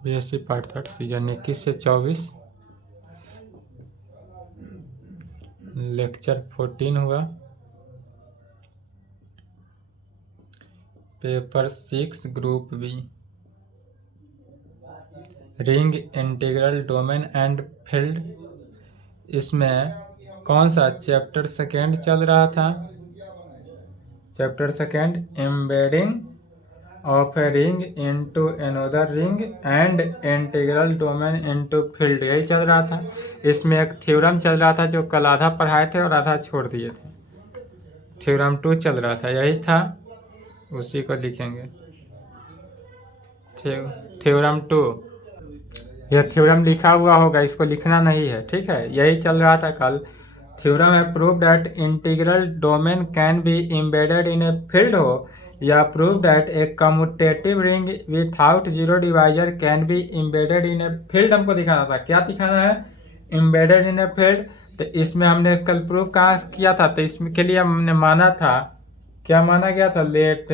BSc part third season 21 से 24 lecture 14 हुआ। Paper 6 group B, ring integral domain and field. इसमें कौन सा चैप्टर सेकेंड चल रहा था? Chapter second, embedding of a ring into another ring and integral domain into field, यही चल रहा था। इसमें एक थ्योरम चल रहा था जो कल आधा पढ़ाए थे और आधा छोड़ दिए थे। थ्योरम 2 चल रहा था, यही था, उसी को लिखेंगे। थ्योरम 2, यह थ्योरम लिखा हुआ होगा, इसको लिखना नहीं है, ठीक है। यही चल रहा था कल। थ्योरम है prove that integral domain can be embedded in a field हो, या prove that a commutative ring without zero divisor can be embedded in a field. हमको दिखाना था, क्या दिखाना है? Embedded in a field. तो इसमें हमने कल प्रूव कहाँ किया था? तो इसमें के लिए हमने माना था, क्या माना गया था? Let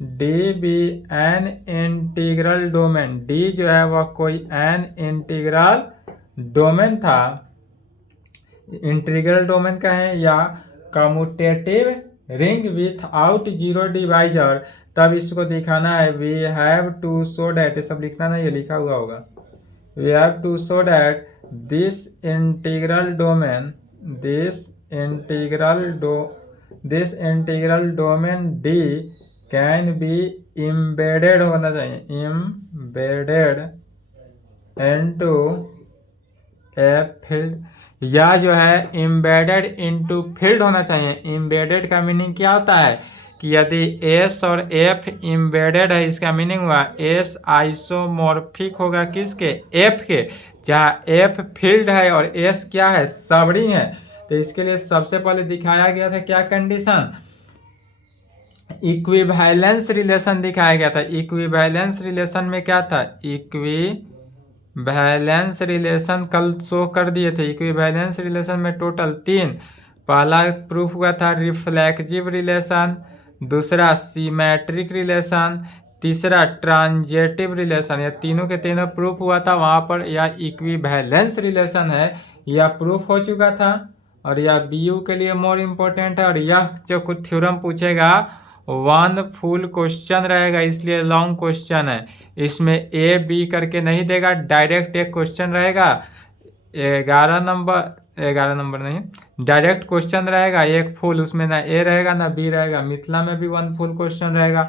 D be an integral domain. D जो है वह कोई एन इंटीग्रल डोमेन था, इंटीग्रल डोमेन का है, या commutative ring without zero divisor. तब इसको दिखाना है we have to show that, सब लिखना नहीं है, लिखा हुआ होगा। We have to show that this integral domain, this integral domain D can be embedded होना चाहिए, एम्बेडेड इनटू ए फील्ड, या जो है एम्बेडेड इनटू फील्ड होना चाहिए। एम्बेडेड का मीनिंग क्या होता है कि यदि एस और एफ एम्बेडेड है, इसका मीनिंग हुआ एस आइसोमॉर्फिक होगा किसके? एफ के, जहाँ एफ फील्ड है और एस क्या है? सबरिंग है। तो इसके लिए सबसे पहले दिखाया गया था क्या कंडीशन? इक्विवेलेंस रिलेशन दिखाया गया था। इक्विवेलेंस रिलेशन में क्या था? इक्विवेलेंस रिलेशन कल शो कर दिए थे। इक्विवेलेंस रिलेशन में टोटल 3। पहला प्रूफ हुआ था रिफ्लेक्सिव रिलेशन, दूसरा सिमेट्रिक रिलेशन, तीसरा ट्रांजेटिव रिलेशन। यह तीनों के तीनों प्रूफ हुआ था वहाँ पर। यह इक्विवेलेंस रिलेशन है, यह प्रूफ हो चुका था, और यह बीयू के लिए मोर इम्पोर्टेंट है। और यह जो कुछ थ्योरम पूछेगा वन फुल क्वेश्चन रहेगा, इसलिए लॉन्ग क्वेश्चन है। इसमें ए बी करके नहीं देगा, डायरेक्ट एक क्वेश्चन रहेगा। 11 नंबर नहीं, डायरेक्ट क्वेश्चन रहेगा एक फुल, उसमें ना ए रहेगा ना बी रहेगा। मिथिला में भी वन फुल क्वेश्चन रहेगा।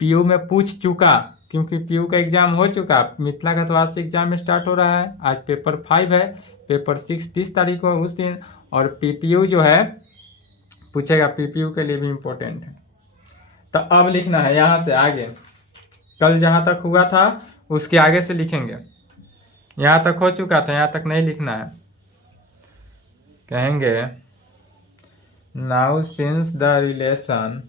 पीयू में पूछ चुका, क्योंकि पीयू का एग्जाम हो चुका। मिथिला का तो आज से एग्जाम स्टार्ट हो रहा है। आज पेपर 5 है, पेपर 6 30 तारीख को उस दिन। और पीपीयू जो है पूछेगा, पीपीयू के लिए भी इम्पोर्टेंट है। तो अब लिखना है यहाँ से आगे, कल जहाँ तक हुआ था उसके आगे से लिखेंगे। यहाँ तक हो चुका था, यहाँ तक नहीं लिखना है। कहेंगे नाउ सिंस द रिलेशन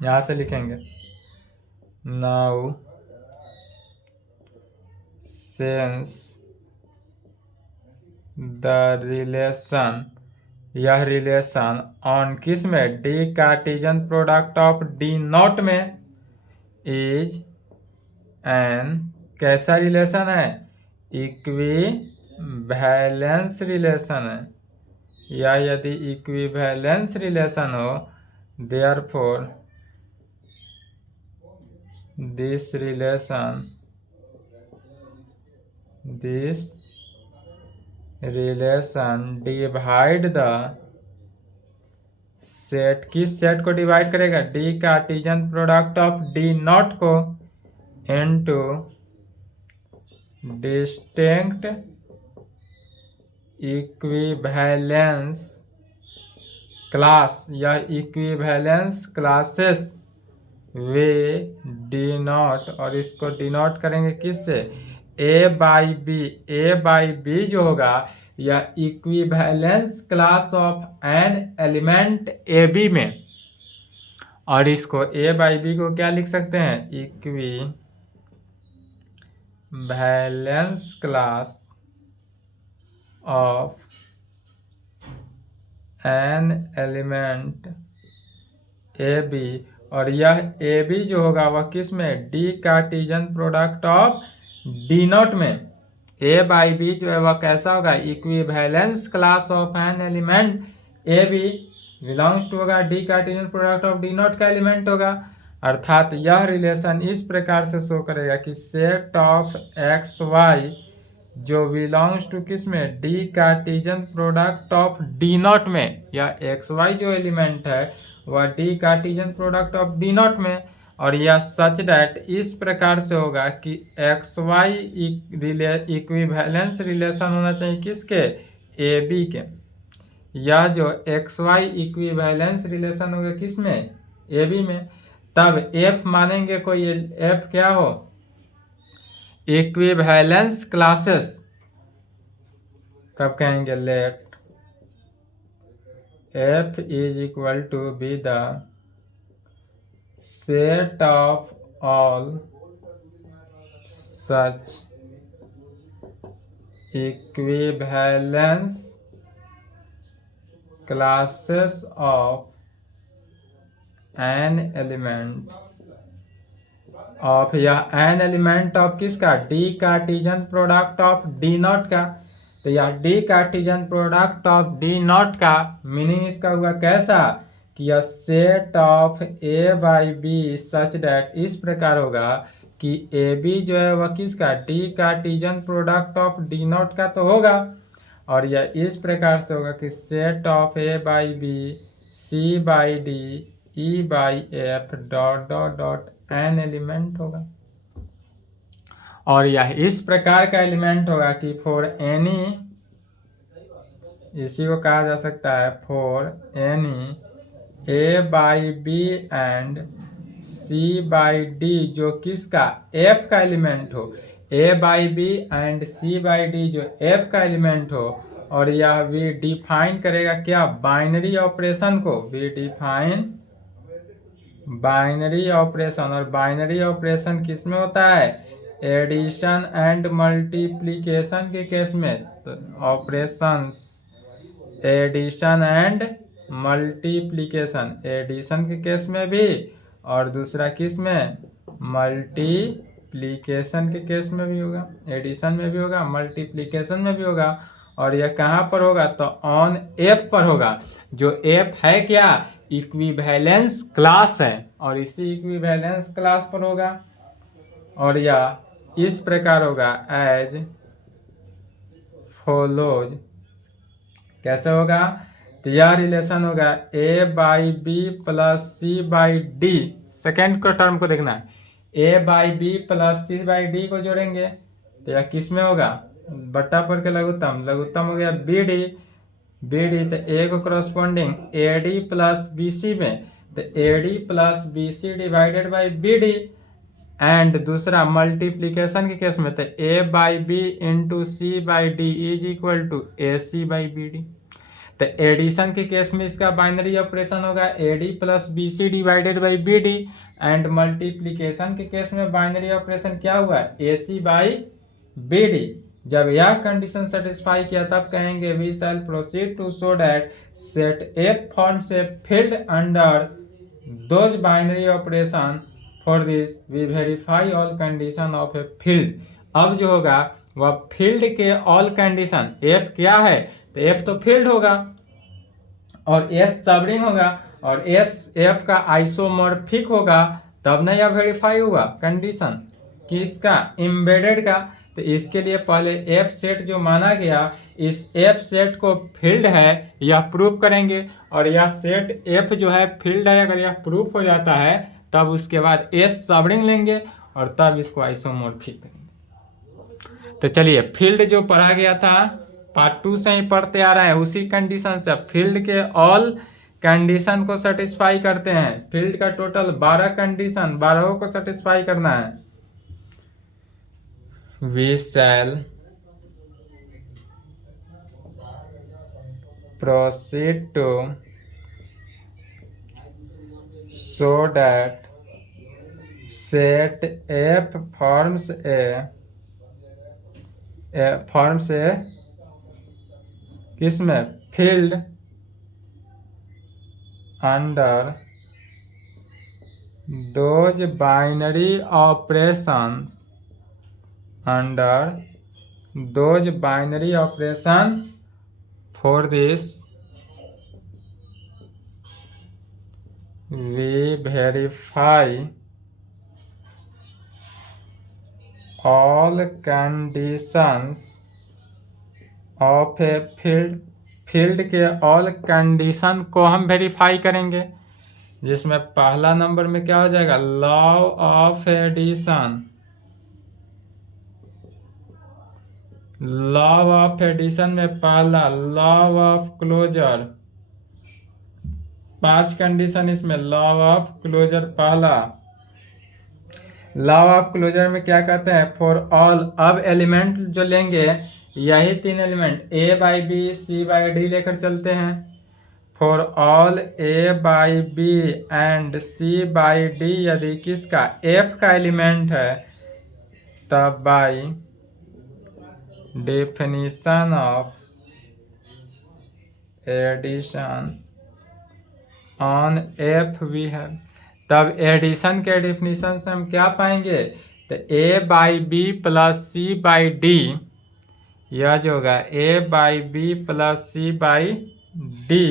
यहाँ से लिखेंगे नाउ सिंस द रिलेशन, यह रिलेशन ऑन किस में? D Cartesian product of D naught में इज एन कैसा रिलेशन है? इक्विवेलेंस रिलेशन है। या यदि इक्विवेलेंस रिलेशन हो, therefore this relation divide the set, किस सेट को डिवाइड करेगा? D Cartesian product of D not को इनटू डिस्टिंक्ट इक्विवेलेंस क्लास, या इक्विवेलेंस क्लासेस वे डिनोट, और इसको डिनोट करेंगे किससे? ए by B. A by B जो होगा या equivalence class of an element A B में, और इसको ए बाई बी को क्या लिख सकते हैं? Equivalence class of an element A B, और यह ए बी जो होगा वह किस में, D Cartesian product of D naught में। ए बाई बी जो है वह कैसा होगा, equivalence class of an element A B belongs to होगा D Cartesian product of D not का एलिमेंट होगा। अर्थात यह रिलेशन इस प्रकार से शो करेगा कि सेट ऑफ एक्स वाई जो बिलोंग्स टू किस में, D Cartesian product of D naught में, या एक्स वाई जो एलिमेंट है वह D Cartesian product of D naught में, और यह सच दैट इस प्रकार से होगा कि एक्स वाई इक्विवेलेंस रिलेशन होना चाहिए किसके, ए बी के। यह जो एक्स वाई इक्विवेलेंस रिलेशन होगा किस में, ए बी में। तब एफ मानेंगे कोई, एफ क्या हो, इक्विवेलेंस क्लासेस। तब कहेंगे let F is equal to be the set of all such equivalence classes of an element of, या एन एलिमेंट ऑफ किसका, D Cartesian product of D not का। तो यह D Cartesian product of D not का meaning इसका हुआ कैसा, कि यह set of A by B such that इस प्रकार होगा कि ए बी जो है वह किसका, D Cartesian product of D not का तो होगा, और यह इस प्रकार से होगा कि set of A by B C by D E by F dot dot dot an element होगा। और यह इस प्रकार का एलिमेंट होगा कि फॉर एनी, इसी को कहा जा सकता है for any A by B and C by D जो किसका, एफ का एलिमेंट हो, A by B and C by D जो एफ का एलिमेंट हो, और यह भी डिफाइन करेगा क्या, बाइनरी ऑपरेशन को, भी डिफाइन बाइनरी ऑपरेशन। और बाइनरी ऑपरेशन किस में होता है, एडिशन एंड मल्टीप्लिकेशन के केस में। तो operations addition and multiplication, addition के केस में भी, और दूसरा किस में, मल्टीप्लिकेशन के केस में भी होगा, एडिशन में भी होगा, मल्टीप्लिकेशन में भी होगा। और यह कहाँ पर होगा, तो ऑन एफ पर होगा, जो एफ है क्या, इक्विवेलेंस क्लास है, और इसी इक्विवेलेंस क्लास पर होगा। और यह इस प्रकार होगा एज फॉलोज, कैसे होगा, तो यह रिलेशन होगा A by B plus C by D, second को टर्म को देखना है, ए by B plus C by D को जोड़ेंगे तो यह किस में होगा, बट्टा पर के लघुत्तम, लघुत्तम हो गया बी डी, बी डी तो ए को corresponding A D plus B C में, तो A D plus B C divided by B D. And दूसरा मल्टीप्लीकेशन के केस में तो ए by B into C by D is equal to A C by B D. तो addition के case में इसका बाइनरी ऑपरेशन होगा A D plus B C divided by B D. And multiplication के case में binary operation क्या हुआ, ए सी by B D. जब यह कंडीशन सेटिस्फाई किया तब कहेंगे we shall proceed to show that set F forms a field under those binary operation. For this we verify all condition of a field. अब जो होगा वह फील्ड के ऑल कंडीशन, एफ क्या है तो एफ तो फील्ड होगा और एस सबरिंग होगा और एस एफ का आइसोमॉर्फिक होगा, तब ना यह वेरीफाई हुआ कंडीशन किसका, एम्बेडेड का। तो इसके लिए पहले एफ सेट जो माना गया, इस एफ सेट को फील्ड है यह प्रूफ करेंगे, और यह सेट एफ जो है फील्ड है, अगर यह प्रूफ हो जाता है तब उसके बाद एस सबरिंग लेंगे और तब इसको आइसोमॉर्फिक करेंगे। तो चलिए फील्ड जो पढ़ा गया था पार्ट 2 से ही पढ़ते आ रहे हैं, उसी कंडीशन से फील्ड के ऑल कंडीशन को सेटिस्फाई करते हैं। फील्ड का टोटल 12 कंडीशन, 12 को सेटिस्फाई करना है। We shall proceed to show that set F forms a किसमें, field under those binary operations under those binary operations for this we verify all conditions of a field के all condition को हम verify करेंगे, जिसमें पहला number में क्या हो जाएगा, law of addition. Law of addition में पहला लॉ ऑफ क्लोजर, 5 कंडीशन इसमें। लॉ ऑफ क्लोजर पहला, लॉ ऑफ क्लोजर में क्या कहते हैं, फॉर ऑल। अब एलिमेंट जो लेंगे यही 3 element a by B C by d लेकर चलते हैं। For all a by B and C by d यदि किसका एफ का एलिमेंट है, तब by definition of addition on f we है। तब एडिशन के डेफिनेशन से हम क्या पाएंगे, तो ए by B plus C by D, यह जो होगा A by B plus C by D,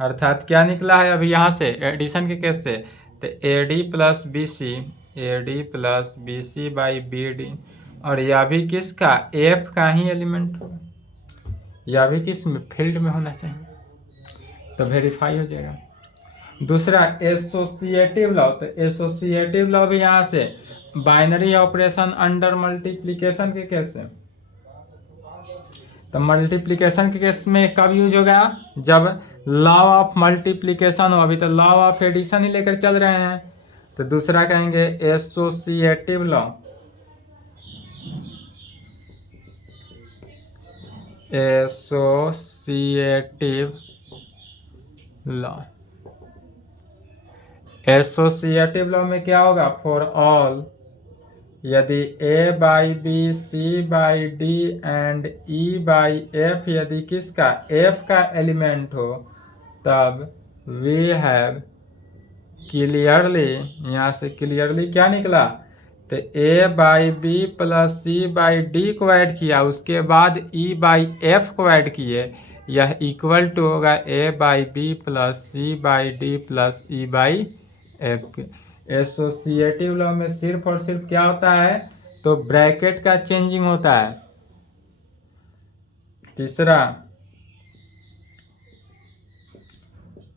अर्थात क्या निकला है अभी यहाँ से एडिशन के केस से, तो A D plus B c, a D plus B C by B d. और यह भी किसका, एफ का ही एलिमेंट होगा, यह भी किस में, फील्ड में होना चाहिए, तो वेरीफाई हो जाएगा। दूसरा एसोसिएटिव लॉ, तो एसोसिएटिव लॉ भी यहाँ से बाइनरी ऑपरेशन अंडर मल्टीप्लिकेशन के केस से। तो मल्टीप्लिकेशन के केस में कब यूज होगा, जब लॉ ऑफ मल्टीप्लिकेशन हो। अभी तो लॉ ऑफ एडिशन ही लेकर चल रहे हैं, तो दूसरा कहेंगे associative law. Associative law, associative law में क्या होगा, फॉर ऑल यदि ए by B C by D and E by F यदि किसका एफ का एलिमेंट हो, तब वी हैव क्लियरली, यहाँ से क्लियरली क्या निकला, तो ए by B plus C by D को ऐड किया, उसके बाद ई बाई एफ को ऐड किए, यह इक्वल टू होगा A by B plus C by D plus E by F. Associative law में सिर्फ और सिर्फ क्या होता है, तो ब्रैकेट का चेंजिंग होता है। तीसरा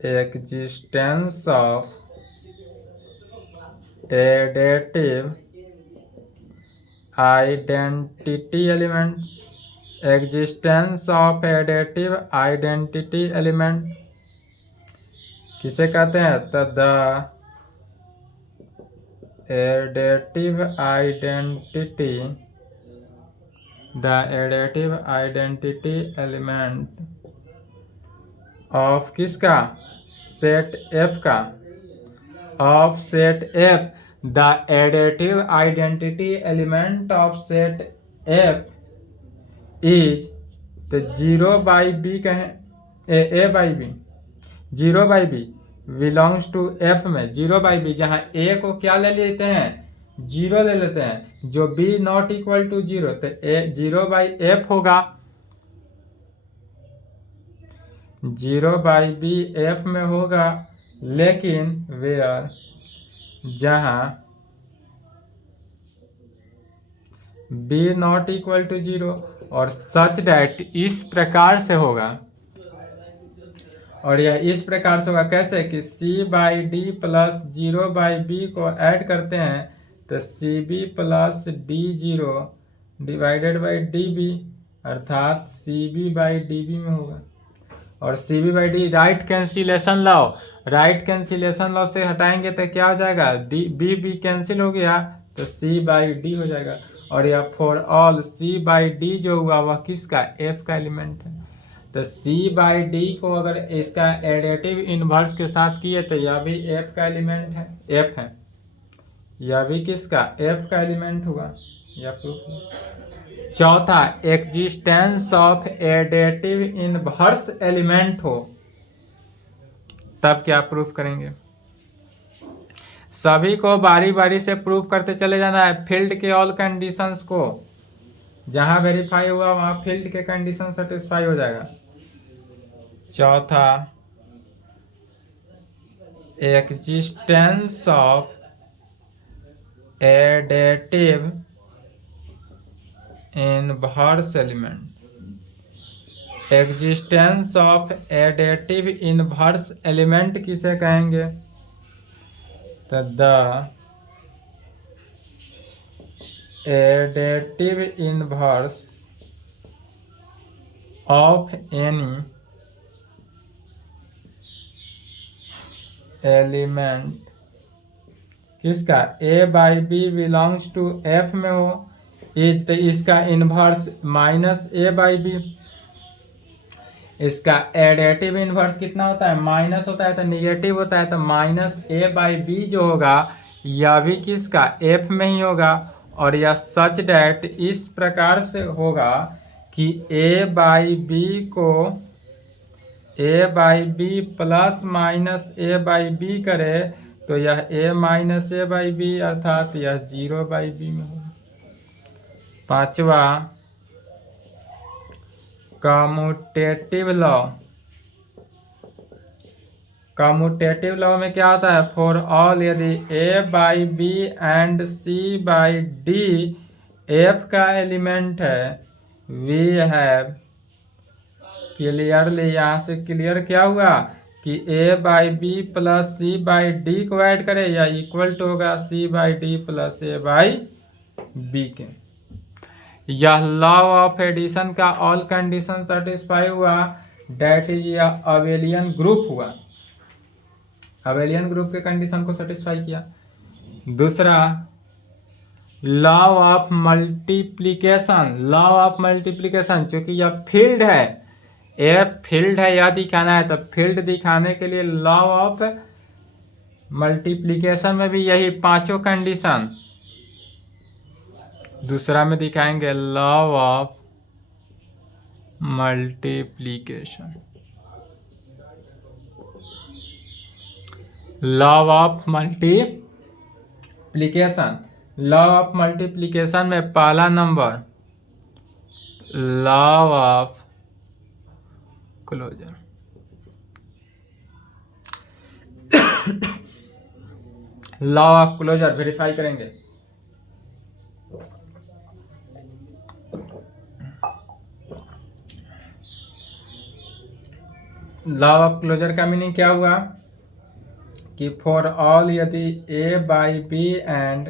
existence of additive identity element, existence of additive identity element किसे कहते हैं, तो the additive identity, the additive identity element of किसका, सेट एफ का, of set F. The additive identity element of set F is, तो 0 by B कहें, A by B, 0 by B belongs to F में 0 by B, जहां ए को क्या ले लेते हैं, 0 ले लेते हैं, जो बी नॉट इक्वल टू 0, तो ए 0 बाई एफ होगा, 0 बाई बी एफ में होगा। लेकिन वेयर, जहां बी नॉट इक्वल टू 0, और सच डैट, इस प्रकार से होगा, और यह इस प्रकार से होगा कैसे, कि C by D plus 0 by B को ऐड करते हैं, तो सी B plus D 0 divided by D B, अर्थात C B by D B में होगा। और C B by D right cancellation law, right cancellation law से हटाएंगे तो क्या हो जाएगा, डी बी बी कैंसिल हो गया, तो सी बाई डी हो जाएगा। और यह for all c by D जो हुआ वह किसका, एफ का एलिमेंट है। तो सी बाई डी को अगर इसका एडेटिव इनवर्स के साथ किए तो यह भी एफ का एलिमेंट है, एफ है, यह भी किसका, एफ का एलिमेंट हुआ, यह प्रूफ। चौथा existence of additive inverse element हो, तब क्या प्रूफ करेंगे। सभी को बारी बारी से प्रूव करते चले जाना है फील्ड के ऑल कंडीशंस को। जहां वेरीफाई हुआ वहां फील्ड के कंडीशन सेटिस्फाई हो जाएगा। चौथा, existence of additive inverse element. Existence of additive inverse element किसे कहेंगे? तो the additive inverse of any element किसका A by B belongs to F में हो इज तो इसका inverse minus A by B. इसका एडेटिव इनवर्स कितना होता है? माइनस होता है, तो निगेटिव होता है, तो माइनस ए बाई बी जो होगा यह भी किसका? एफ में ही होगा। और यह सच डैट इस प्रकार से होगा कि ए बाई बी को A by B plus minus A by B करे तो यह A minus A by B अर्थात यह 0 बाई बी में होगा। पांचवा, कम्यूटेटिव लॉ। कम्यूटेटिव लॉ में क्या होता है? फॉर ऑल यदि ए by B and C by d F का एलिमेंट है, वी हैव क्लियरली, यहाँ से क्लियर क्या हुआ कि a by B plus C by D को ऐड करें या इक्वल टू होगा c by D plus a by b के। यह लॉ ऑफ एडिशन का ऑल कंडीशन सेटिस्फाई हुआ, डेट इज यह अबेलियन ग्रुप हुआ। अबेलियन ग्रुप के कंडीशन को सेटिस्फाई किया। दूसरा, law of multiplication. Law of multiplication, चूंकि यह फील्ड है, ए फील्ड है, यह दिखाना है, तो फील्ड दिखाने के लिए लॉ ऑफ मल्टीप्लिकेशन में भी यही पांचों कंडीशन दूसरा में दिखाएंगे। Law of multiplication, law of multiplication, law of multiplication में पहला number law of closure. Law of closure verify करेंगे। लॉ ऑफ क्लोजर का मीनिंग क्या हुआ कि फॉर ऑल यदि ए by B and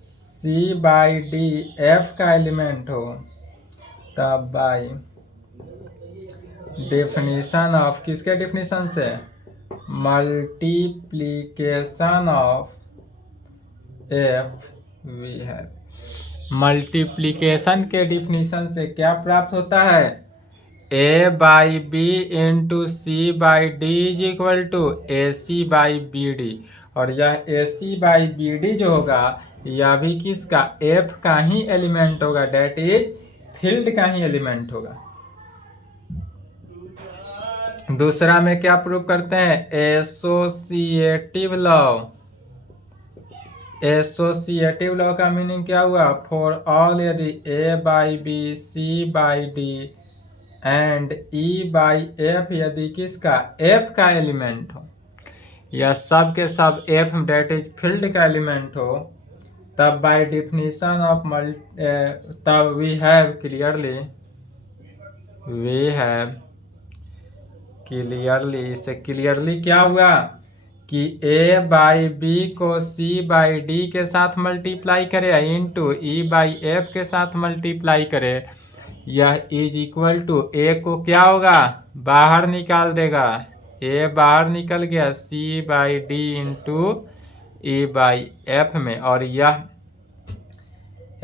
C by d F का एलिमेंट हो तब बाई डेफिनेशन ऑफ, किसके डेफिनेशन से? Multiplication of F we have. Multiplication के डेफिनेशन से क्या प्राप्त होता है? ए by B into C by D is equal to A C by B d. और यह a C by B d जो होगा यह भी किसका? एफ का ही एलिमेंट होगा, डेट इज फील्ड का ही एलिमेंट होगा। दूसरा में क्या प्रूव करते हैं? Associative law. एसोसिएटिव लॉ का मीनिंग क्या हुआ? फॉर ऑल यदि ए by B C by D and E by F यदि किसका? एफ का एलिमेंट हो, या सब के सब एफ डेट इज फील्ड का एलिमेंट हो, तब बाय डेफिनेशन ऑफ तब वी हैव क्लियरली, इससे क्लियरली क्या हुआ कि ए बाई बी को सी बाई डी के साथ मल्टीप्लाई करे इनटू ई बाई एफ के साथ मल्टीप्लाई करे, यह इज इक्वल टू ए को क्या होगा? बाहर निकाल देगा। ए बाहर निकल गया c by d into e by f में, और यह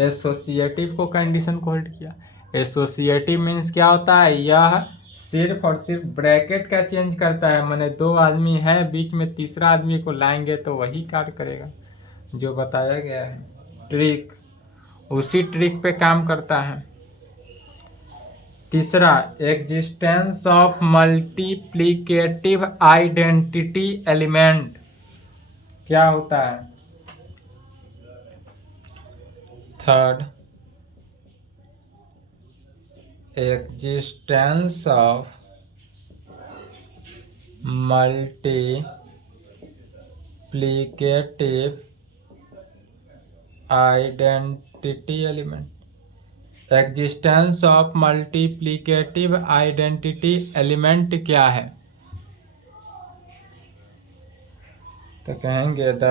एसोसिएटिव को कंडीशन को होल्ड किया। एसोसिएटिव मीन्स क्या होता है? यह सिर्फ और सिर्फ ब्रैकेट का चेंज करता है, माने दो आदमी है बीच में तीसरा आदमी को लाएंगे तो वही कार्य करेगा जो बताया गया है। ट्रिक उसी ट्रिक पे काम करता है। तीसरा, existence of multiplicative identity element. क्या होता है? Third, existence of multiplicative identity element. Existence of multiplicative identity element क्या है? तो कहेंगे the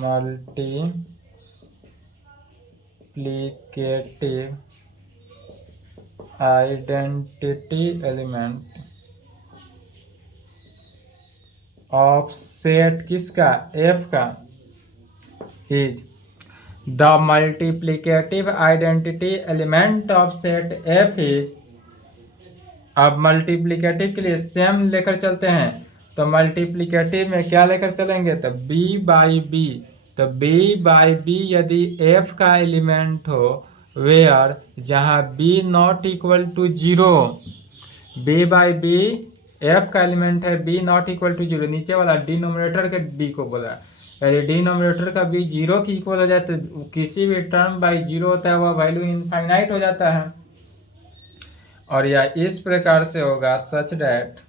multiplicative identity element of set किसका? एफ का is the multiplicative identity element of set F is. अब मल्टीप्लिकेटिव के लिए सेम लेकर चलते हैं, तो मल्टीप्लिकेटिव में क्या लेकर चलेंगे? तो b बाई बी। तो b बाई बी यदि f का एलिमेंट हो वेयर जहां b not equal to zero, b by b f का एलिमेंट है b not equal to zero, नीचे वाला डिनोमिनेटर के b को बोला, यदि डिनोमिनेटर का b जीरो की इक्वल हो जाए तो किसी भी टर्म बाई जीरो होता है वह वैल्यू इनफाइनाइट हो जाता है। और यह इस प्रकार से होगा सच डैट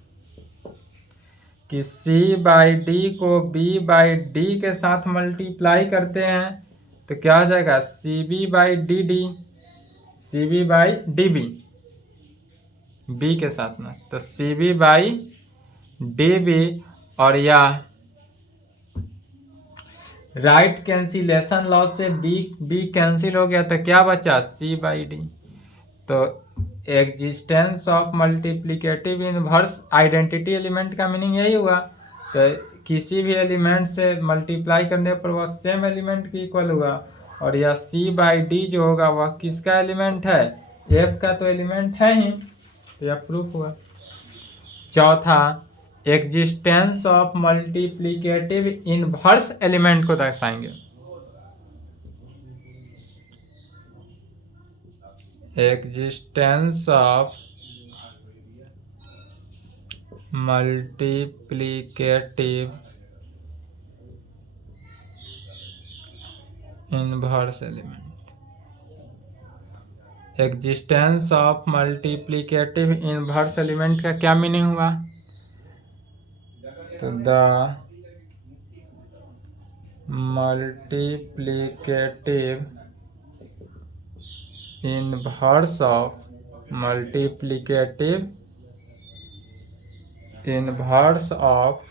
कि c बाई डी को b बाई डी के साथ मल्टीप्लाई करते हैं तो क्या हो जाएगा? C B by d d, c B by D b, b के साथ में, तो C B by D b. और यह राइट कैंसिलेशन लॉ से b कैंसिल हो गया तो क्या बचा? c by d. तो existence of multiplicative inverse identity element का मीनिंग यही हुआ, तो किसी भी एलिमेंट से मल्टीप्लाई करने पर वह सेम एलिमेंट की इक्वल हुआ। और यह c बाई डी जो होगा वह किसका एलिमेंट है? f का तो एलिमेंट है ही, तो यह प्रूफ हुआ। चौथा, existence of multiplicative inverse element को दर्शाएंगे। Existence of multiplicative inverse element. Existence of multiplicative inverse element का क्या मीनिंग हुआ? तो the multiplicative inverse of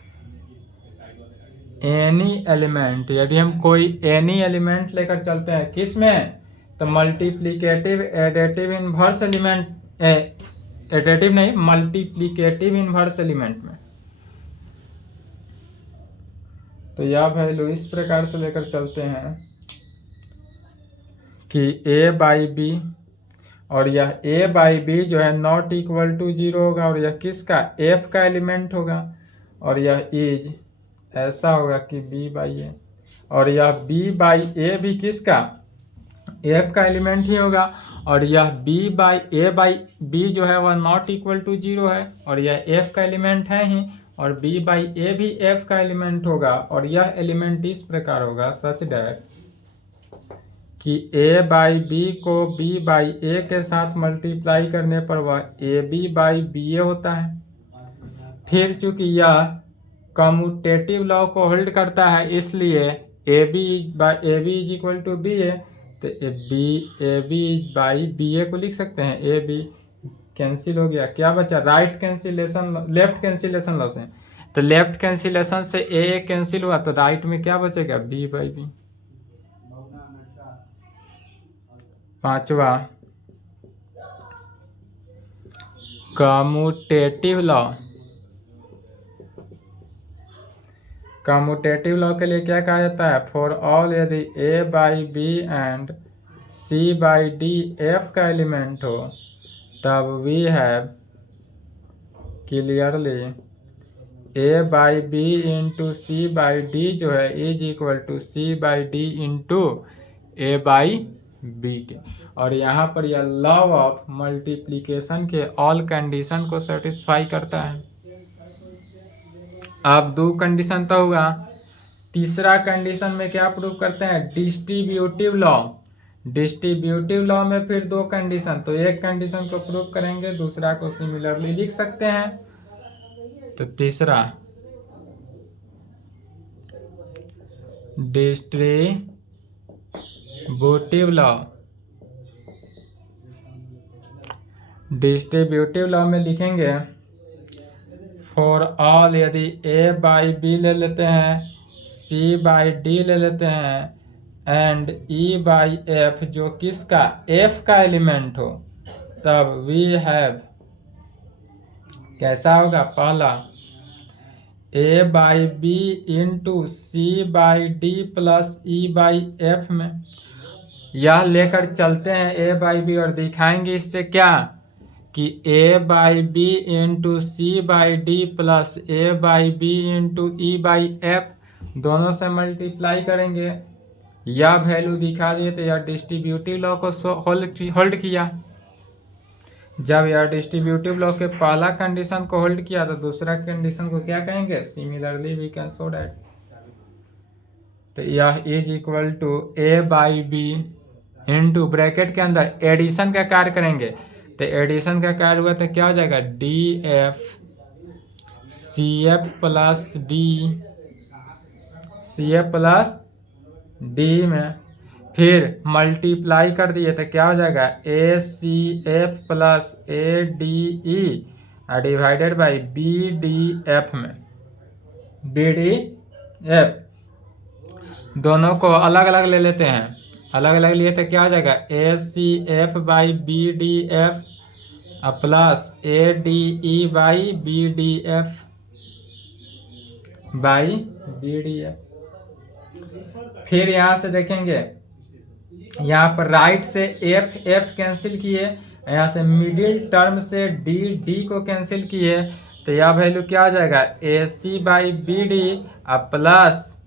any element. यदि हम कोई एनी एलिमेंट लेकर चलते हैं किस में? तो multiplicative additive inverse element, additive नहीं मल्टीप्लिकेटिव इनवर्स एलिमेंट में। तो यह वैल्यू इस प्रकार से लेकर चलते हैं कि a बाई बी, और यह a बाई बी जो है नॉट इक्वल टू जीरो होगा, और यह किसका? f का एलिमेंट होगा, और यह इज ऐसा होगा कि b बाई ए, और यह b बाई ए भी किसका? f का एलिमेंट ही होगा, और यह b by a by B जो है वह नॉट इक्वल टू जीरो है, और यह f का एलिमेंट है ही, और b बाई ए भी f का एलिमेंट होगा। और यह एलिमेंट इस प्रकार होगा सच डैट कि a बाई बी को b बाई ए के साथ मल्टीप्लाई करने पर वह ab बाई बी ए होता है। फिर चूंकि यह कम्यूटेटिव लॉ को होल्ड करता है इसलिए ab is equal to b a, तो ab बाई बी ए को लिख सकते हैं। ab कैंसिल हो गया, क्या बचा? Right cancellation, left cancellation law से, तो लेफ्ट कैंसिलेशन से a कैंसिल हुआ तो राइट में क्या बचेगा? b by b. पांचवा, कम्यूटेटिव लॉ। कम्यूटेटिव लॉ के लिए क्या कहा जाता है? फॉर ऑल यदि a by B and c by d f का एलिमेंट हो तब we have clearly a by B into C by D जो है is equal to c by d into a by b के। और यहाँ पर यह लॉ ऑफ मल्टीप्लिकेशन के ऑल कंडीशन को सेटिस्फाई करता है। अब दो कंडीशन तो हुआ, तीसरा कंडीशन में क्या प्रूव करते हैं, डिस्ट्रीब्यूटिव लॉ। डिस्ट्रीब्यूटिव लॉ में फिर दो कंडीशन, तो एक कंडीशन को प्रूव करेंगे, दूसरा को सिमिलरली लिख सकते हैं। तो तीसरा डिस्ट्रीब्यूटिव लॉ, डिस्ट्रीब्यूटिव लॉ में लिखेंगे फॉर ऑल, यदि ए बाई बी ले लेते हैं, सी बाई डी ले लेते हैं एंड ई बाई एफ, जो किसका, एफ का एलिमेंट हो, तब वी हैव, कैसा होगा, पहला a by B into C by D plus E by f में यह लेकर चलते हैं ए बाई बी और दिखाएंगे इससे क्या कि a by B into C by D plus a by B into e by f दोनों से मल्टीप्लाई करेंगे, यह वैल्यू दिखा दिए तो यह डिस्ट्रीब्यूटिव लॉ को होल्ड किया। जब यह डिस्ट्रीब्यूटिव लॉ के पहला कंडीशन को होल्ड किया तो दूसरा कंडीशन को क्या कहेंगे, similarly we can show that. तो यह is equal to a by B into bracket के अंदर एडिशन का कार्य करेंगे, तो एडिशन का कार्य हुआ तो क्या हो जाएगा, d f c f plus d, c f plus d में फिर मल्टीप्लाई कर दिए तो क्या हो जाएगा, a c f plus a d e divided by B d f में, बी डी एफ दोनों को अलग अलग ले लेते हैं, अलग अलग लिए तो क्या हो जाएगा, a c f by B d f plus a d E by B d f by B d f. फिर यहाँ से देखेंगे, यहाँ पर राइट से एफ एफ कैंसिल किए, यहाँ से मिडिल टर्म से डी डी को कैंसिल किए, तो यह वैल्यू क्या हो जाएगा, a C by B d plus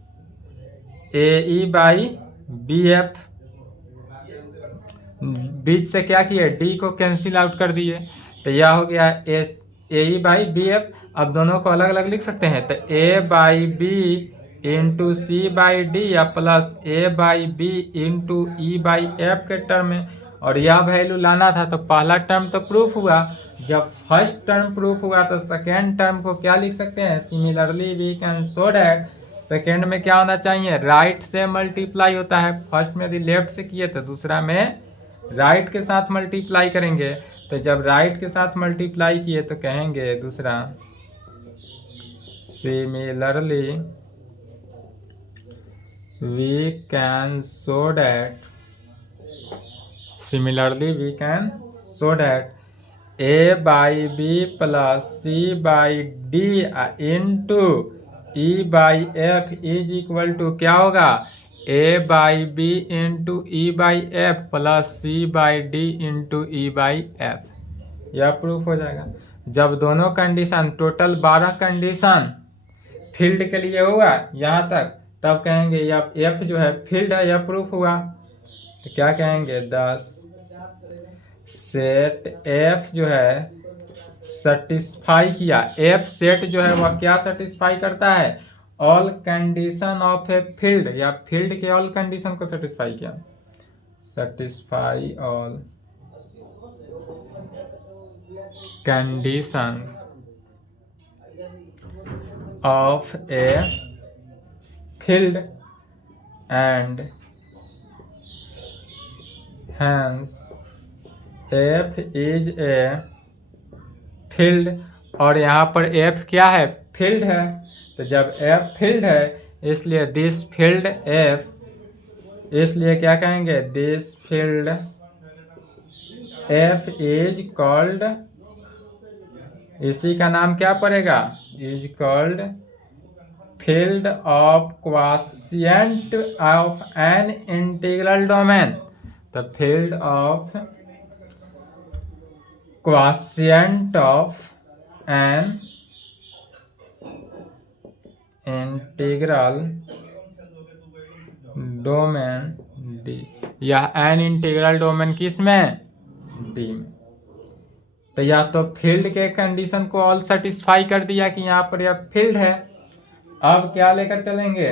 a e by b f, बीच से क्या किए, डी को कैंसिल आउट कर दिए, तो यह हो गया a e by b f. अब दोनों को अलग अलग लिख सकते हैं, तो ए by B into C by d या plus a by B into e by f के टर्म में, और यह वैल्यू लाना था। तो पहला टर्म तो प्रूफ हुआ, जब फर्स्ट टर्म प्रूफ हुआ तो सेकेंड टर्म को क्या लिख सकते हैं, similarly we can show that. Second में क्या होना चाहिए, राइट से मल्टीप्लाई होता है, फर्स्ट में यदि लेफ्ट से किए तो दूसरा में राइट के साथ मल्टीप्लाई करेंगे, तो जब राइट के साथ मल्टीप्लाई किए तो कहेंगे दूसरा similarly we can show that, similarly we can show that a by b plus c by d into e by f is equal to क्या होगा, a by b into e by f plus c by d into e by f, यह proof हो जाएगा। जब दोनों condition, total 12 condition field के लिए हुआ यहाँ तक, तब कहेंगे या एफ जो है फील्ड है, यह प्रूफ हुआ। तो क्या कहेंगे, 10 सेट एफ जो है सेटिस्फाई किया, एफ सेट जो है वह क्या सेटिस्फाई करता है, all condition of a field, या फील्ड के ऑल कंडीशन को सेटिस्फाई किया, satisfy all conditions of A field and hence f is a field, और यहाँ पर f क्या है, फील्ड है। तो जब f फील्ड है इसलिए दिस फील्ड f, इसलिए क्या कहेंगे, this field f is called, इसी का नाम क्या पड़ेगा, is called field of quotient of an integral domain, the field of quotient of an integral domain D, यह an integral domain किस में, D में। तो या तो फील्ड के कंडीशन को ऑल सेटिस्फाई कर दिया कि यहाँ पर यह फील्ड है, अब क्या लेकर चलेंगे,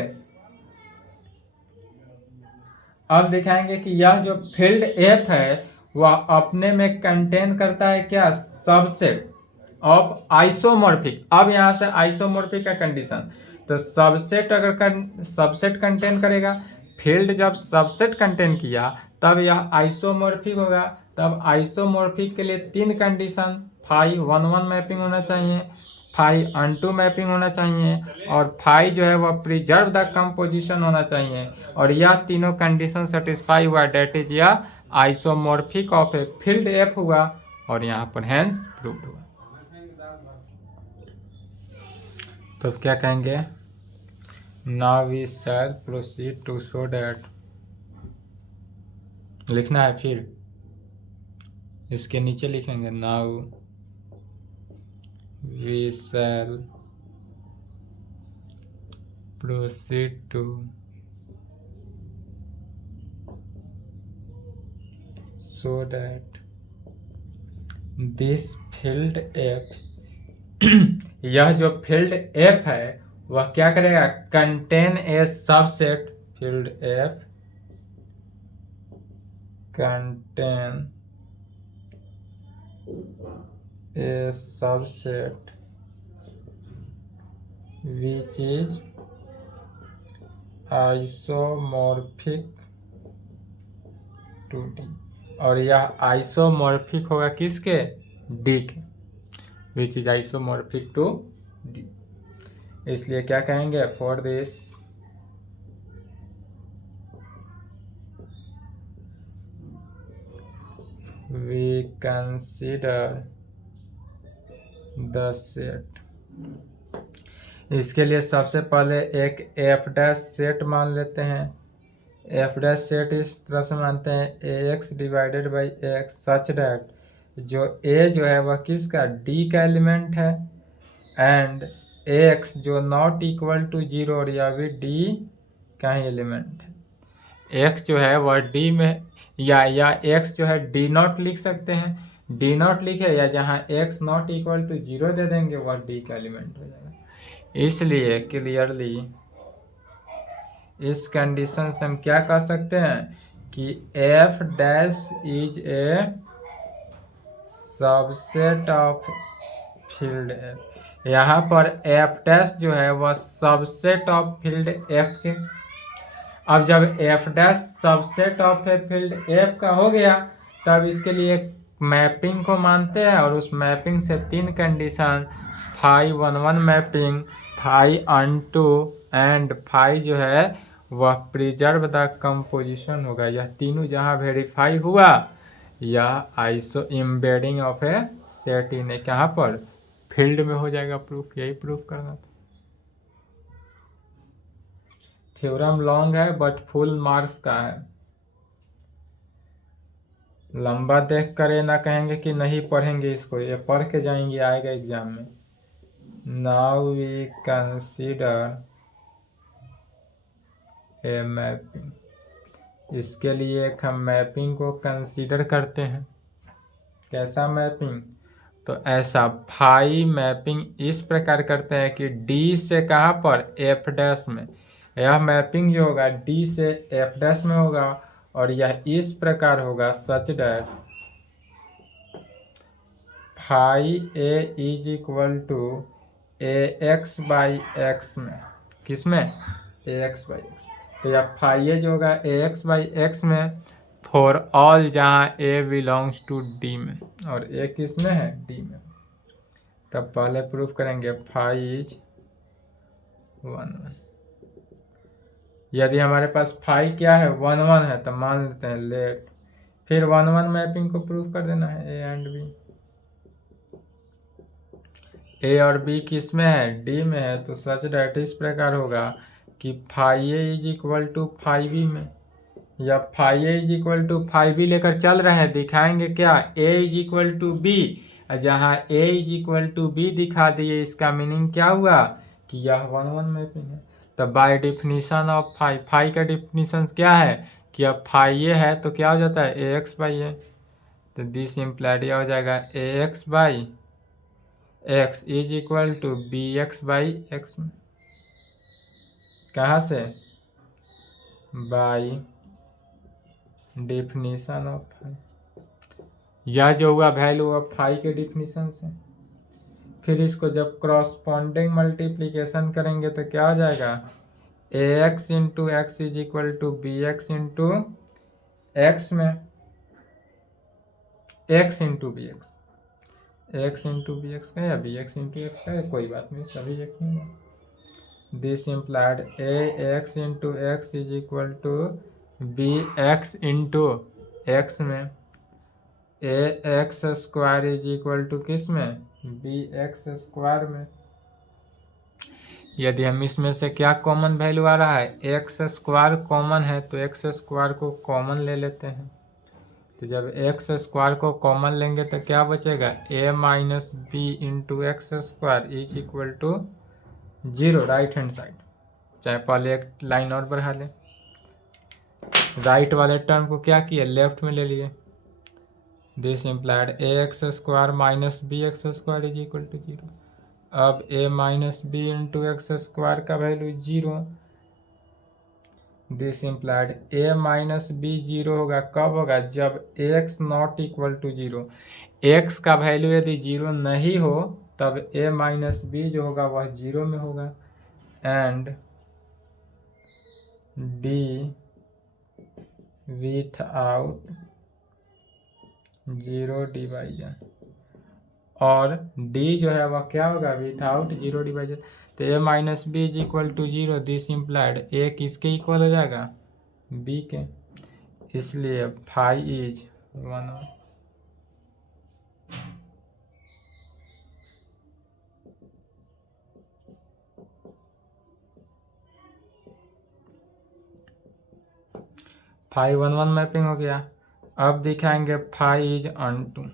अब दिखाएंगे कि यह जो फील्ड एफ है वह अपने में कंटेन करता है क्या, सबसेट ऑफ आइसोमॉर्फिक। अब यहां से आइसोमॉर्फिक का कंडीशन, तो सबसेट अगर सबसेट कंटेन करेगा, फील्ड जब सबसेट कंटेन किया तब यह आइसोमॉर्फिक होगा। तब आइसोमॉर्फिक के लिए तीन कंडीशन, फाई 1 1 मैपिंग होना चाहिए, फाई अनटू मैपिंग होना चाहिए, और फाई जो है वह प्रिजर्व द कंपोजिशन होना चाहिए। और यह तीनों कंडीशन सेटिस्फाई हुआ, डेट इज यह isomorphic of a field F हुआ, और यहाँ पर हैंस प्रूव्ड हुआ। तो क्या कहेंगे, now we shall proceed to show that, लिखना है फिर इसके नीचे लिखेंगे, now we shall proceed to show that this field f यह जो फील्ड f है वह क्या करेगा, contain a subset, field f contain a subset which is isomorphic to d, और यह आइसोमॉर्फिक होगा किसके, डी के, which is isomorphic to d. इसलिए क्या कहेंगे, for this we consider the set. इसके लिए सबसे पहले एक एफ डैश सेट मान लेते हैं। एफ डैश सेट इस तरह से मानते हैं, a x divided by x such that जो ए जो है वह किसका, डी का एलिमेंट है, एंड ए एक्स जो नॉट इक्वल टू जीरो, और यह भी डी का ही एलिमेंट है। एक्स जो है वह डी में, या एक्स जो है डी नॉट लिख सकते हैं, डी नॉट लिखे, या जहाँ x not equal to zero दे देंगे वह डी का एलिमेंट हो जाएगा। इसलिए क्लियरली इस कंडीशन से हम क्या कह सकते हैं कि F dash is a subset of field F. यहाँ पर एफ डैश जो है वह सबसेट ऑफ फील्ड एफ के। अब जब F dash subset of a field F का हो गया तब इसके लिए मैपिंग को मानते हैं, और उस मैपिंग से तीन condition, phi 1 1 mapping, phi onto, and phi जो है वह प्रिजर्व द कंपोजिशन होगा। यह तीनों जहाँ वेरीफाई हुआ यह iso embedding of a set in a कहाँ पर, फील्ड में हो जाएगा प्रूफ। यही प्रूफ करना था। थ्योरम लॉन्ग है बट फुल मार्क्स का है, लंबा देख कर ये ना कहेंगे कि नहीं पढ़ेंगे इसको, ये पढ़ के जाएंगे, आएगा एग्जाम में। Now we consider a mapping. इसके लिए एक हम मैपिंग को कंसीडर करते हैं। कैसा मैपिंग, तो ऐसा फाई मैपिंग इस प्रकार करते हैं कि डी से कहाँ पर, एफ डैश में। यह मैपिंग जो होगा डी से एफ डैश में होगा, और यह इस प्रकार होगा such that phi a is equal to a x by x में, किसमें, ए एक्स बाई एक्स। तो यह फाई ए जो होगा ए एक्स बाई एक्स में फॉर ऑल जहाँ ए बिलोंग्स टू डी में, और ए किस में है, डी में। तब पहले प्रूफ करेंगे फाई इज 1 1। यदि हमारे पास फाई क्या है, 1 1 है, तो मान लेते हैं लेट, फिर 1 1 मैपिंग को प्रूफ कर देना है, ए एंड बी। ए और बी किस में है, डी में है, तो सच डैट इस प्रकार होगा कि phi a is equal to phi b में, या phi a is equal to phi b लेकर चल रहे हैं, दिखाएंगे क्या, a is equal to b. जहाँ a is equal to b दिखा दिए, इसका मीनिंग क्या हुआ कि यह 1 1 मैपिंग है। तो by definition of phi, phi का डिफिनीशन क्या है कि अब फाई ए है तो क्या हो जाता है, ए एक्स बाई ए। तो दिस इम्प्लाइड हो जाएगा a x by x is equal to b x by x में। कहाँ से? By definition of phi. यह जो हुआ वैल्यू ऑफ फाई के डिफिनीशन से। फिर इसको जब क्रॉसपॉन्डिंग मल्टीप्लीकेशन करेंगे तो क्या हो जाएगा? A x into x is equal to b x into x में x into b x, x into b x का या बी एक्स इंटू एक्स का है, कोई बात नहीं, सभी एक ही है। This implied a x into x is equal to b x into x में a x square is equal to किस में? बी एक्स स्क्वायर में। यदि हम इसमें से क्या कॉमन वैल्यू आ रहा है? एक्स स्क्वायर कॉमन है तो एक्स स्क्वायर को कॉमन ले लेते हैं। तो जब एक्स स्क्वायर को कॉमन लेंगे तो क्या बचेगा? A minus b into x square is equal to 0 right hand side. चाहे पहले एक लाइन और बढ़ा लें, राइट वाले टर्म को क्या किया? लेफ्ट में ले लिए। This implied a x square minus b x square is equal to 0। अब a minus b into x square का value 0। This implied a minus b 0 होगा, कब होगा? जब x not equal to 0। X का वैल्यू यदि 0 नहीं हो तब ए माइनस बी जो होगा वह 0 में होगा। And d without 0 division, और डी जो है वह क्या होगा? Without 0 division. तो a minus b is equal to 0। This implied a किसके इक्वल हो जाएगा? बी के। इसलिए फाई इज 1। फाई 1 1 मैपिंग हो गया। अब दिखाएंगे फाई इज ऑन2।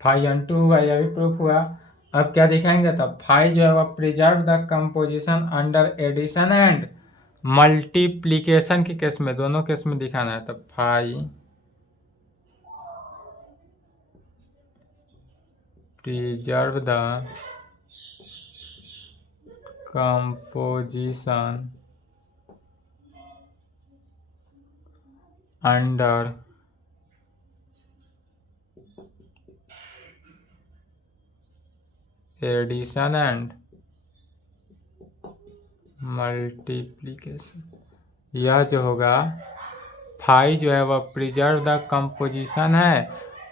फाई ऑन2 हुआ, यह भी प्रूफ हुआ। अब क्या दिखाएंगे? तब फाई जो है वह preserve the composition under addition and multiplication के केस में, दोनों केस में दिखाना है। तब phi preserve the composition under addition and multiplication. यह जो होगा फाई जो है वह प्रिजर्व द कंपोजिशन है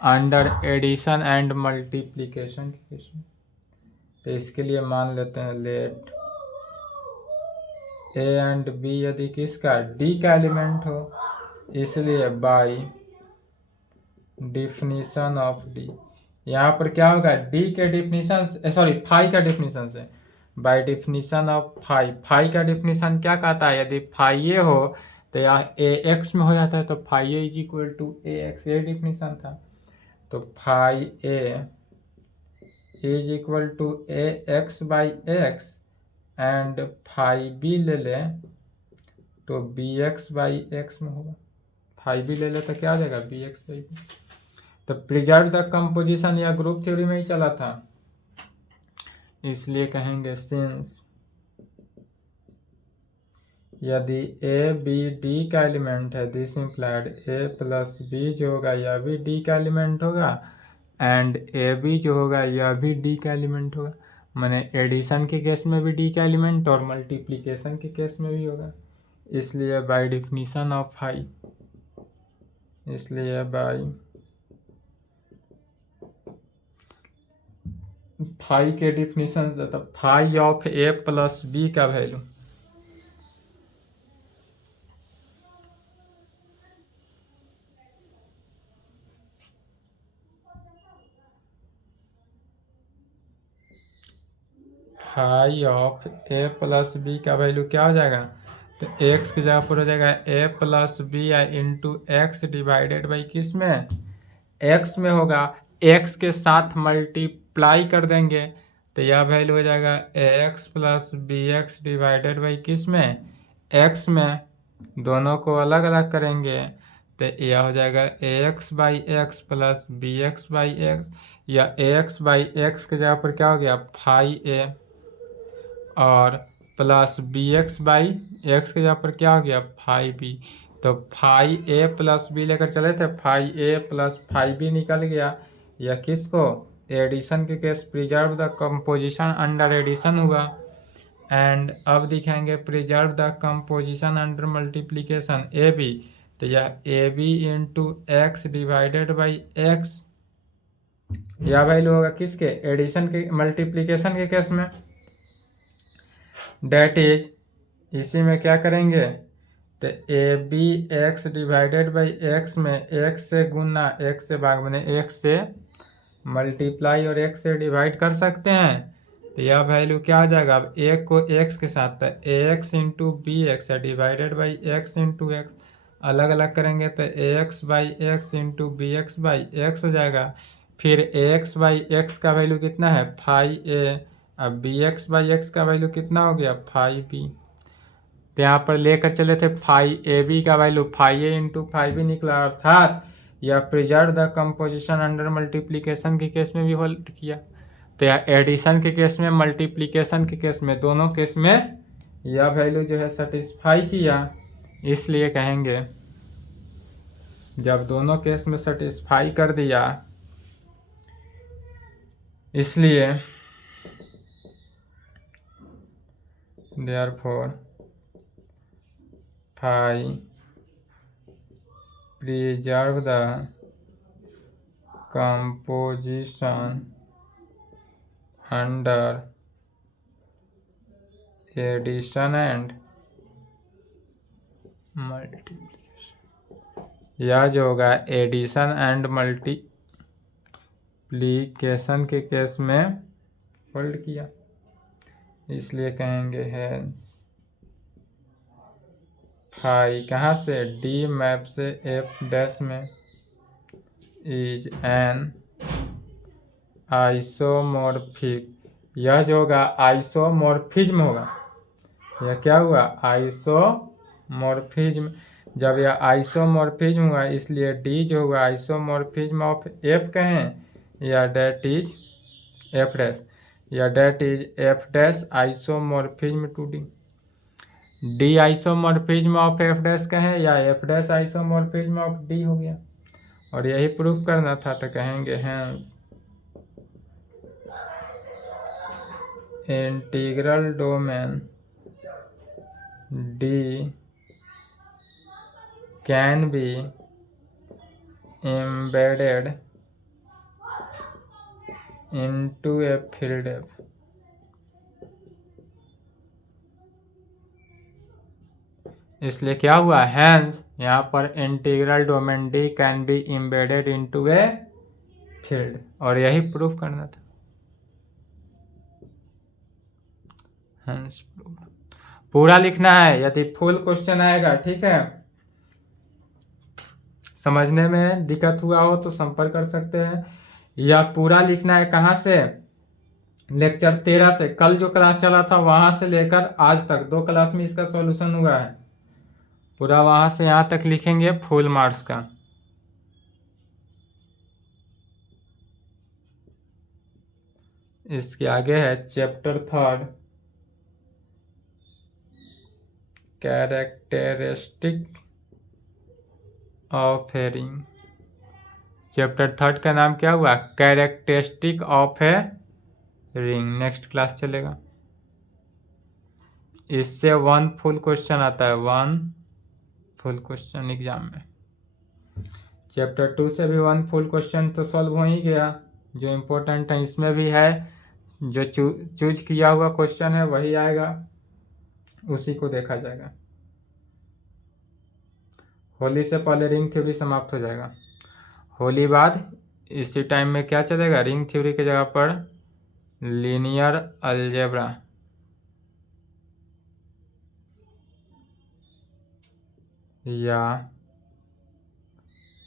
अंडर एडिशन एंड मल्टीप्लीकेशन के केस में। तो इसके लिए मान लेते हैं लेट ए एंड बी यदि किसका? डी का एलिमेंट हो, इसलिए बाई डिफिनीशन ऑफ डी। यहाँ पर क्या होगा? डी के डिफिनीशन, सॉरी फाई का डिफिनीशन से, by definition of phi. Phi का डिफिनीशन क्या कहता है? यदि फाई ए हो तो यह ए एक्स में हो जाता है, तो phi a is equal to a x, ये डिफिनीशन था। तो phi a is equal to a x by x and phi b ले लें तो बी एक्स बाई एक्स में होगा। फाई बी ले ले तो क्या हो जाएगा? B x by b. तो प्रिजर्व द कंपोजिशन या ग्रुप थ्योरी में ही चला था, इसलिए कहेंगे सिंस यदि ए बी डी का एलिमेंट है, this implied a plus b जो होगा यह भी डी का एलिमेंट होगा एंड ए बी जो होगा यह भी डी का एलिमेंट होगा। माने एडिशन के केस में भी डी का एलिमेंट और मल्टीप्लीकेशन के केस में भी होगा। इसलिए बाय डिफिनीशन ऑफ फाई, इसलिए बाय फाई के डिफिनीशन से तो phi of a plus b का value phi of a plus b का वैल्यू क्या हो जाएगा, तो एक्स की जगह पर हो जाएगा a plus b into x divided by किस में, एक्स में होगा, एक्स के साथ मल्टीप्लाई कर देंगे तो यह वैल्यू हो जाएगा a x plus b x divided by किस में, एक्स में। दोनों को अलग अलग करेंगे तो यह हो जाएगा a x by x plus b x by x, या ए एक्स बाई एक्स के जगह पर क्या हो गया फाई ए, और plus b x by x के जगह पर क्या हो गया फाई बी। तो फाई ए प्लस बी लेकर चले थे, phi a plus phi b निकल गया, या किसको, एडिशन के case preserve the composition under addition हुआ। एंड अब दिखाएंगे preserve the composition under multiplication a b, तो यह ए b into x divided by x, यह वैल्यू होगा किसके, एडिशन के, मल्टीप्लीकेशन के केस में। डेट इज, इसी में क्या करेंगे, तो a b x divided by x में एक्स से गुना एक्स से भाग बने एक्स से मल्टीप्लाई और एक्स से डिवाइड कर सकते हैं, तो यह वैल्यू क्या आ जाएगा, अब एक को एक्स के साथ तो a x into b x है divided by x into x, अलग अलग करेंगे तो a x by x into b x by x हो जाएगा। फिर ए एक्स बाई एक्स का वैल्यू कितना है फाई ए, अब बी एक्स बाई एक्स का वैल्यू कितना हो गया फाई बी, तो यहाँ पर लेकर चले थे फाई ए बी का वैल्यू फाई ए इंटू फाई बी निकला, अर्थात यह preserve the composition under multiplication के केस में भी होल्ड किया, तो यह एडिशन के केस में, मल्टीप्लीकेशन के केस में, दोनों केस में यह वैल्यू जो है सेटिस्फाई किया, इसलिए कहेंगे जब दोनों केस में सेटिस्फाई कर दिया, इसलिए therefore phi preserve the composition under addition and multiplication, यह जो होगा एडिशन एंड मल्टीप्लिकेशन के केस में होल्ड किया, इसलिए कहेंगे है फाई कहाँ से, डी मैप से एफ डैश में इज एन आइसोमॉर्फिक, यह जो होगा आइसोमॉर्फिज्म होगा, यह क्या हुआ आइसोमॉर्फिज्म, जब यह आइसोमॉर्फिज्म हुआ इसलिए डी जो हुआ आइसोमॉर्फिज्म ऑफ एफ कहें, या डेट इज एफ डैश, या that is f dash isomorphism to d, d isomorphism of f dash कहें या f dash isomorphism of d हो गया, और यही प्रूफ करना था, तो कहेंगे हैं integral domain D can be embedded into a field F, इसलिए क्या हुआ हैंस यहाँ पर integral domain D can be embedded into a field, और यही प्रूफ करना था। हैंस पूरा लिखना है, यदि फुल क्वेश्चन आएगा, ठीक है, समझने में दिक्कत हुआ हो तो संपर्क कर सकते हैं, या पूरा लिखना है कहाँ से, लेक्चर 13 से, कल जो क्लास चला था वहां से लेकर आज तक 2 क्लास में इसका सॉल्यूशन हुआ है, पूरा वहां से यहाँ तक लिखेंगे फुल मार्क्स का। इसके आगे है chapter 3 characteristic of a ring, chapter 3 का नाम क्या हुआ characteristic of a ring, next class चलेगा। इससे 1 फुल क्वेश्चन आता है, 1 फुल क्वेश्चन एग्जाम में। चैप्टर 2 से भी 1 फुल क्वेश्चन तो सॉल्व हो ही गया, जो इम्पोर्टेंट है इसमें भी है, जो चूज किया हुआ क्वेश्चन है वही आएगा, उसी को देखा जाएगा। होली से पहले रिंग थ्योरी समाप्त हो जाएगा। होली बाद इसी टाइम में क्या चलेगा, रिंग थ्योरी की जगह पर लीनियर अलजेब्रा या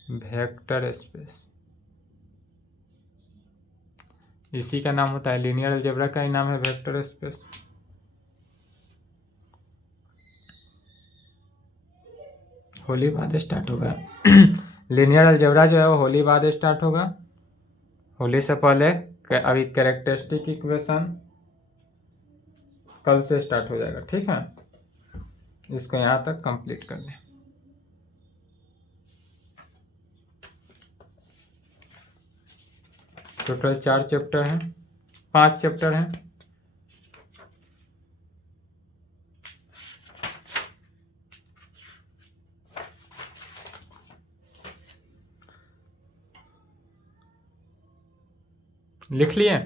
वेक्टर स्पेस, इसी का नाम होता है, लीनियर अलजेब्रा का ही नाम है वेक्टर स्पेस। होली बाद स्टार्ट होगा लीनियर अलजेब्रा जो है वो होली बाद स्टार्ट होगा। होली से पहले अभी कैरेक्टरिस्टिक इक्वेशन कल से स्टार्ट हो जाएगा, ठीक है। इसको यहाँ तक कंप्लीट कर लें। टोटल 4 चैप्टर हैं, 5 चैप्टर हैं। लिख लिए।